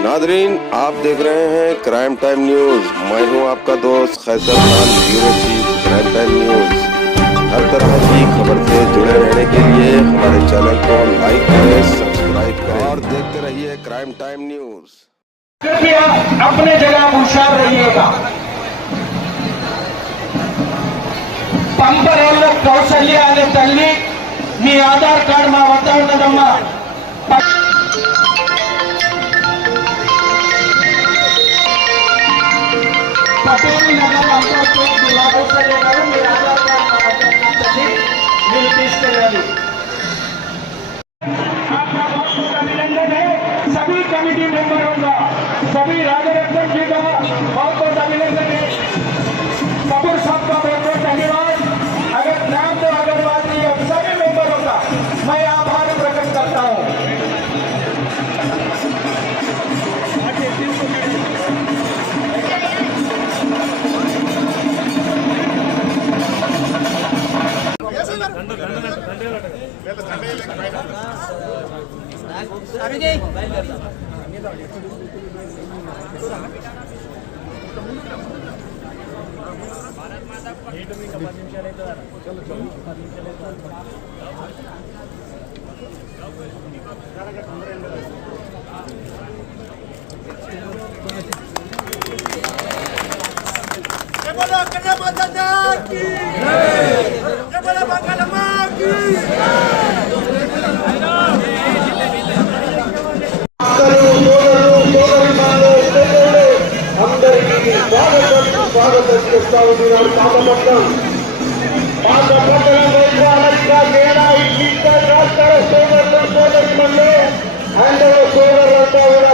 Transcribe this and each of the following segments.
Nadreen, आप देख रहे हैं क्राइम टाइम न्यूज। मैं हूं आपका दोस्त Qaiser Khan, bureau chief Crime Time News. हर तरह की खबर से जुड़े रहने के लिए हमारे चैनल को लाइक करें, सब्सक्राइब करें और देखते रहिए क्राइम टाइम न्यूज। कृपया अपने जगह हुशार रहिएगा। పంపరోళ్ళ కౌశల్య అనే తల్లి మీ ఆధార్ కార్డు మా వద్ద ఉన్నదమ్మా. పటేల్ నగర్ అంబర్పేట్ జిల్లా కౌశల్య గారు మీ ఆధార్ కార్డు మా వద్ద ఉన్నది, మీరు తీసుకెళ్ళాలి. आपका बहुत बहुत अभिनंदन है सभी कमेटी मेंबरों का, सभी राजरत्न जी का बहुत बहुत अभिनंदन है। कपूर साहब का बहुत बहुत धन्यवाद। अगर नाम तो अग्रवाल जी और सभी मेंबरों का मैं आभार प्रकट करता हूँ।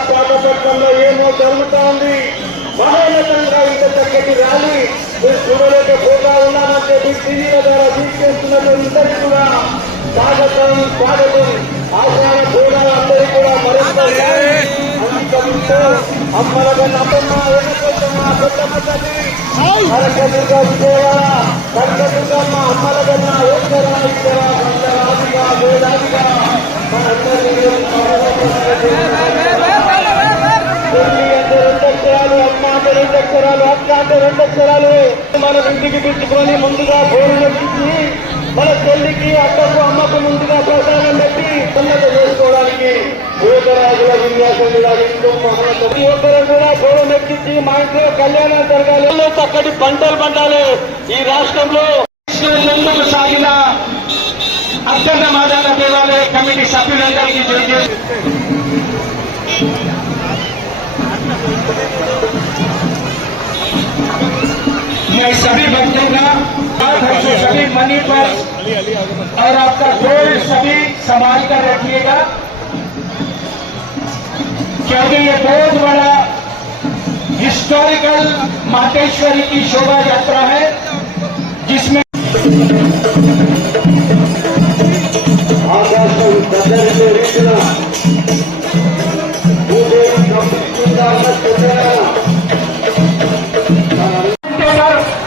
పాతపట్నంలో ఏమో జరుగుతోంది. మహోన్నతంగా ఇంత చక్కటి ర్యాలీ మీరు చూడలేకపోతా ఉన్నామని చెప్పి టీవీల ద్వారా తీసుకెళ్తున్నటువంటి కూడా స్వాగతం స్వాగతం. ఆచార భూణాలందరూ కూడా మరింత అందిస్తూ అమ్మలగన్న అమ్మమ్మ వెనకొత్తమ్మ కొత్తమ్మ తల్లి కనకదుర్గ విజయవాడ కనకదుర్గమ్మ అమ్మలగన్న ఓక్కర ఇక్కర రాజుగా వేదాదిగా మనందరినీ రెండక్షరాలు అమ్మ అంటే రెండక్షరాలు అక్క అంటే రెండక్షరాలు మనం ఇంటికి పెట్టుకొని ముందుగా గోరులెక్కించి మన చెల్లికి అక్కకు అమ్మకు ముందుగా ప్రసాదం పెట్టి ఉన్నత చేసుకోవడానికి భూతరాజుల విన్యాసం ప్రతి ఒక్కరు కూడా గౌరవం ఎక్కించి మా ఇంట్లో కళ్యాణం జరగాలి, చక్కటి పంటలు పండాలి. ఈ రాష్ట్రంలో ముందుకు సాగిన అత్యంత మాదాన దేవాలయ కమిటీ సభ్యులందరికీ मैं सभी बच्चों का सभी मनी पर और आपका गोल्ड सभी संभाल कर रखिएगा, क्योंकि ये बहुत बड़ा हिस्टोरिकल मातेश्वरी की शोभा यात्रा है जिसमें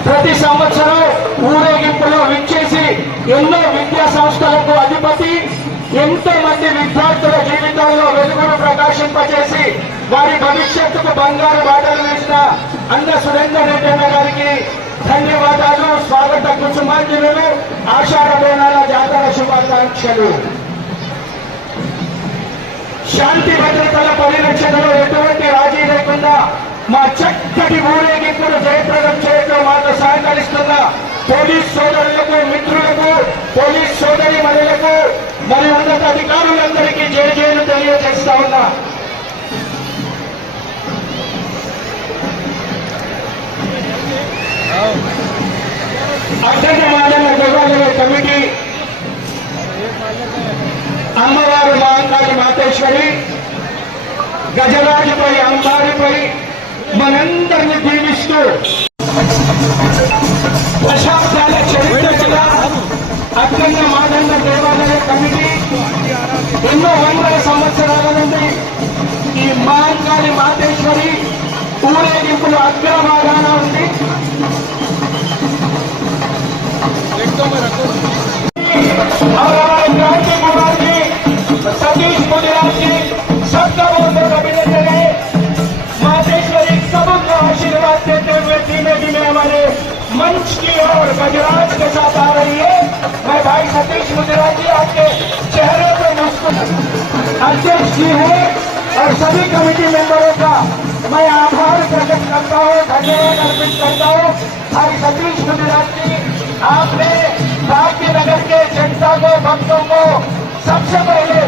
ప్రతి సంవత్సరం ఊరేగింపులో విచ్చేసి ఎన్నో విద్యా సంస్థలకు అధిపతి, ఎంతో మంది విద్యార్థుల జీవితాల్లో వెలుగును ప్రకాశింపచేసి వారి భవిష్యత్తుకు బంగారు బాటలు వేసిన అన్న సురేందర్ రెడ్డి అన్న గారికి ధన్యవాదాలు, స్వాగత కుసుమాంజలులు, ఆషాఢ బోనాల జాతర శుభాకాంక్షలు. శాంతి భద్రతల పరిరక్షణలో ఎటువంటి రాజీ లేకుండా మా చక్కటి ఊరేగింపును జయప్రదం చేయడంలో మాకు సహకరిస్తున్న పోలీస్ సోదరులకు, మిత్రులకు, పోలీస్ సోదరి మనులకు మరియు ఉన్నత అధికారులందరికీ జయజయలు తెలియజేస్తా ఉన్నా. అత్యంత మాదన దేవాలయ కమిటీ అమ్మవారు మహాకాళి మాతేశ్వరి గజరాజుపై అంబారిపై మనందరినీ దీవిస్తూ దశాబ్దాల చరిత్ర గల అత్యంత మాదన్న దేవాలయ కమిటీ ఎన్నో వందల సంవత్సరాల నుండి ఈ మహాకాళి మాతేశ్వరి ఊరేగింపులు అగ్రభాగాన ఉంది. क्रांति कुमार जी, सतीश मुनिराज जी, सबका बहुत बहुत अभिनंदन है। की और गजराज के साथ आ रही है। मैं भाई सतीश गुजरात जी आपके चेहरे पर मुस्कुराहट अध्यक्ष जी है और सभी कमेटी मेंबरों का मैं आभार प्रकट करता हूँ, धन्यवाद अर्पित करता हूँ। भाई सतीश गुजरात जी, आपने भाग्यनगर के जनता को, भक्तों को सबसे पहले